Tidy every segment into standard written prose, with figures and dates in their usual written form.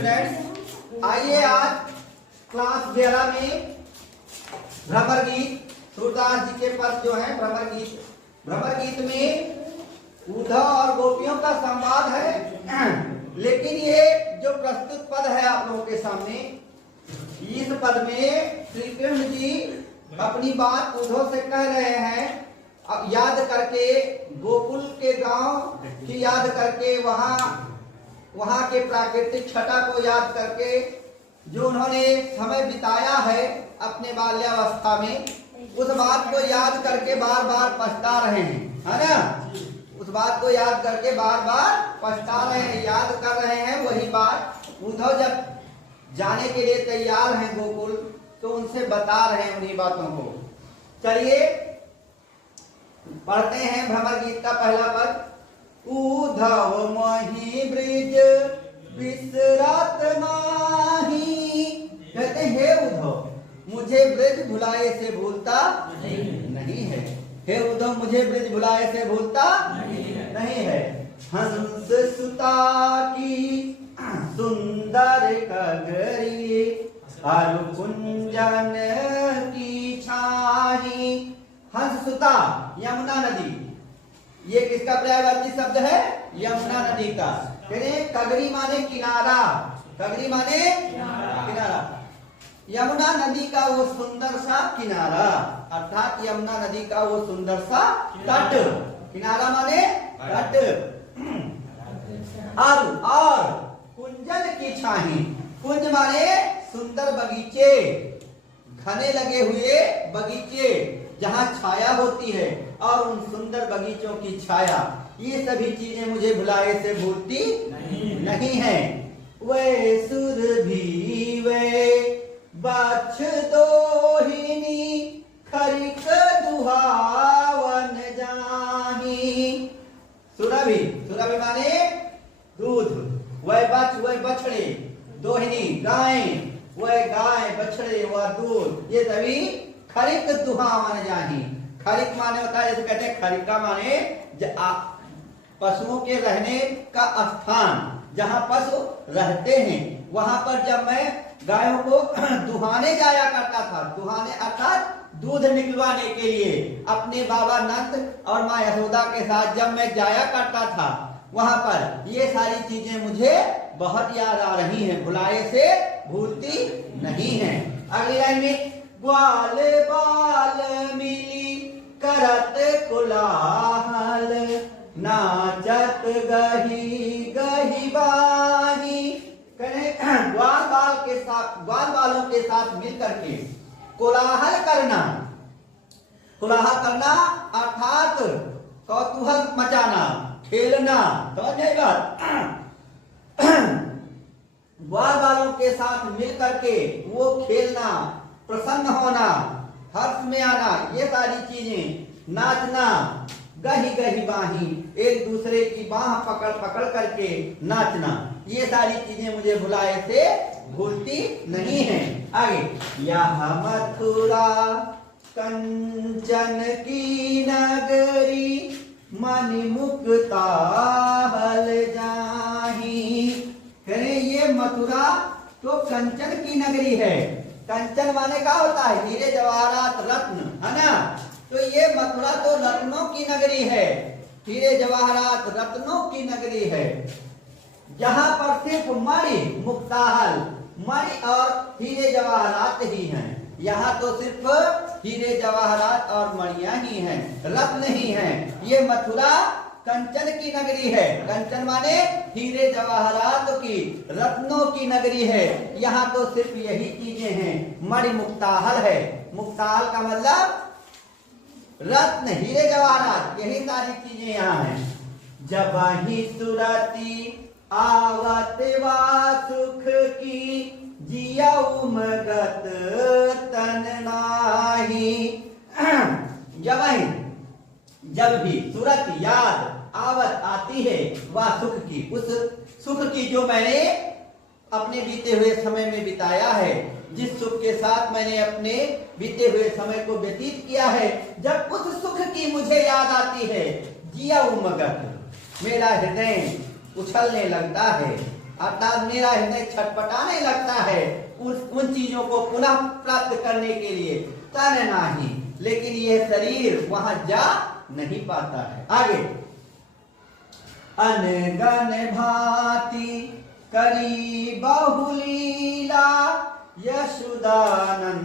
Students, आइए आज class 11 में भ्रमर गीत सूरदास जी के पद जो है भ्रमर गीत में उद्धव और गोपियों का संवाद है। लेकिन ये जो प्रस्तुत पद है आप लोगों के सामने, इस पद में श्री कृष्ण जी अपनी बात उद्धव से कह रहे हैं। अब याद करके गोकुल के गांव की याद करके वहां के प्राकृतिक छटा को याद करके जो उन्होंने समय बिताया है अपने बाल्यावस्था में, उस बात को याद करके बार बार पछता रहे हैं, है ना। उस बात को याद करके बार बार पछता रहे हैं, याद कर रहे हैं। वही बात उद्धव जब जाने के लिए तैयार हैं गोकुल, तो उनसे बता रहे हैं उन्हीं बातों को। चलिए पढ़ते हैं भ्रमर गीत का पहला पद। उद्धव मोहि ब्रिज बिसरत नाही। कहते हैं हे उद्धव, मुझे ब्रिज भुलाए से भूलता नहीं है। हे उद्धव, मुझे ब्रिज भुलाए से भूलता नहीं है। हंस सुता की सुंदर कगरी अरु कुंजन की छाही। हंस सुता यमुना नदी, ये किसका पर्यायवाची शब्द है? यमुना नदी का। कगरी माने किनारा, कगरी माने किनारा। यमुना नदी का वो सुंदर सा किनारा, अर्थात यमुना नदी का वो सुंदर सा तट। किनारा माने तट। और कुंजन की छाही, कुंज माने सुंदर बगीचे, घने लगे हुए बगीचे जहाँ छाया होती है, और उन सुंदर बगीचों की छाया, ये सभी चीजें मुझे भुलाए से भूलती नहीं है। वे सुरभि वे बछ दोहिनी खरिक दुहावन जाही। सुरभि, सुरभि माने दूध, वह बछड़े, दोहिनी गाय, वह गाय बछड़े वह दूध, ये सभी खरिक दुहावन जाही। खरिक माने होता है, जैसे कहते हैं खरिका माने पशुओं के रहने का स्थान, जहाँ पशु रहते हैं। वहां पर जब मैं गायों को दुहाने जाया करता था, दुहाने अर्थात दूध निकलवाने के लिए अपने बाबा नंद और माँ यशोदा के साथ जब मैं जाया करता था, वहां पर ये सारी चीजें मुझे बहुत याद आ रही हैं, भुलाए से भूलती नहीं है। अगली लाइन में ग्वाल बाल मिली करत कोलाहल नाचत गही गही बाही। ग्वाल बालों के साथ मिलकर के कोलाहल करना, कोलाहल करना अर्थात कौतूहल मचाना, खेलना, समझ जाएगा। ग्वाल बालों के साथ मिलकर के वो खेलना, प्रसन्न होना, हर्ष में आना, ये सारी चीजें, नाचना, गही गही बाही, एक दूसरे की बाह पकड़ पकड़ करके नाचना, ये सारी चीजें मुझे भुलाए से भूलती नहीं है। आगे, यह मथुरा कंचन की नगरी मनि मुक्ता हल जाही। ये मथुरा तो कंचन की नगरी है। कंचन माने क्या होता है? हीरे जवाहरात रत्न, है ना। तो ये मथुरा तो रत्नों की नगरी है, हीरे जवाहरात रत्नों की नगरी है, जहां पर सिर्फ मणि मुक्ताहल, मणि और हीरे जवाहरात ही हैं। यहाँ तो सिर्फ हीरे जवाहरात और मणियां ही हैं, रत्न ही हैं। ये मथुरा कंचन की नगरी है। कंचन माने हीरे जवाहरात की, रत्नों की नगरी है। यहाँ तो सिर्फ यही चीजें हैं, मणि मुक्ताहल है। मुक्ताहल का मतलब रत्न, हीरे जवाहरात, यही सारी चीजें यहाँ हैं। जब ही सुरती आवत वा सुख की जिया उमगत तन नाही। जब भी सूरत याद आवत आती है वह सुख की, उस सुख की जो मैंने अपने बीते हुए समय में बिताया है, जिस सुख के साथ मैंने अपने बीते हुए समय को व्यतीत किया है, जब उस सुख की मुझे याद आती है, जिया उमगत, मेरा हृदय उछलने लगता है, अर्थात मेरा हृदय छटपटाने लगता है उन चीजों को पुनः प्राप्त करने के लिए, तन नाही, लेकिन यह शरीर वहां जा नहीं पाता है। आगे, अनगन भांति करी बहुलीला यशोदानंद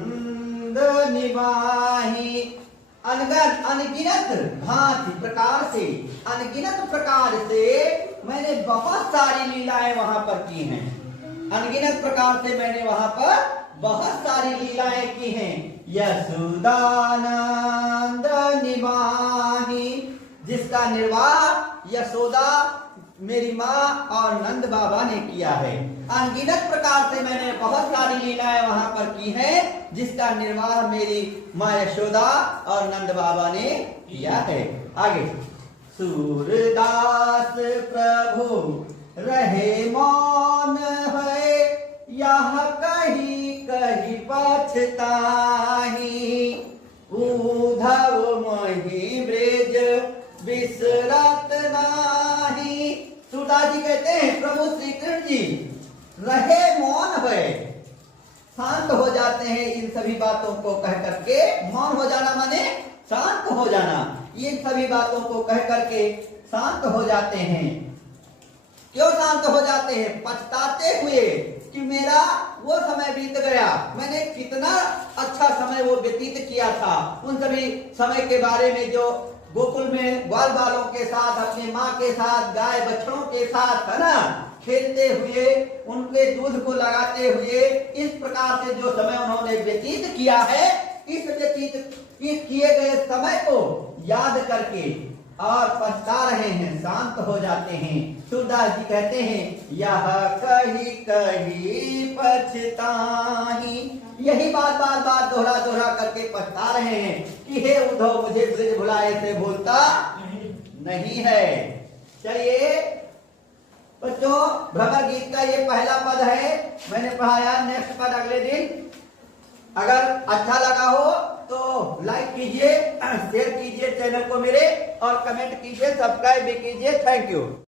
निवाही। अनगन अनगिनत भांति प्रकार से, अनगिनत प्रकार से मैंने बहुत सारी लीलाएं वहां पर की हैं। अनगिनत प्रकार से मैंने वहां पर बहुत सारी लीलाएं की हैं। यशोदानंद निवाही, जिसका निर्वाह यशोदा मेरी माँ और नंद बाबा ने किया है। अनगिनत प्रकार से मैंने बहुत सारी लीलाएं वहां पर की हैं, जिसका निर्वाह मेरी माँ यशोदा और नंद बाबा ने किया है। आगे, सूरदास प्रभु रहे मौन है, यह कही कही पछताही। उद्धव मही ब्रज विसरत नाही। सूरदास जी कहते हैं प्रभु श्री कृष्ण जी रहे मौन है, शांत हो जाते हैं इन सभी बातों को कह करके। मौन हो जाना माने शांत हो जाना, ये सभी बातों को कह करके शांत हो जाते हैं। क्यों शांत हो जाते हैं? पछताते हुए कि मेरा वो समय बीत गया, मैंने कितना अच्छा समय वो व्यतीत किया था। उन सभी समय के बारे में जो गोकुल में ग्वाल बालों के साथ, अपनी माँ के साथ, गाय बछड़ों के साथ, है ना, खेलते हुए, उनके दूध को लगाते हुए, इस प्रकार से जो समय उन्होंने व्यतीत किया है, इस व्यतीत किए गए समय को याद करके और पछता रहे हैं, शांत हो जाते हैं। सूरदास जी कहते हैं यह कही कही पछताही, यही बात बार बार दोहरा दोहरा करके पछता रहे हैं कि हे उद्धव, मुझे ब्रज भुलाए से भूलता नहीं है। चलिए बच्चों, भ्रमर गीत का ये पहला पद है, मैंने पढ़ाया। नेक्स्ट पद अगले दिन। अगर अच्छा लगा हो तो लाइक कीजिए, शेयर कीजिए चैनल को मेरे, और कमेंट कीजिए, सब्सक्राइब भी कीजिए। Thank you.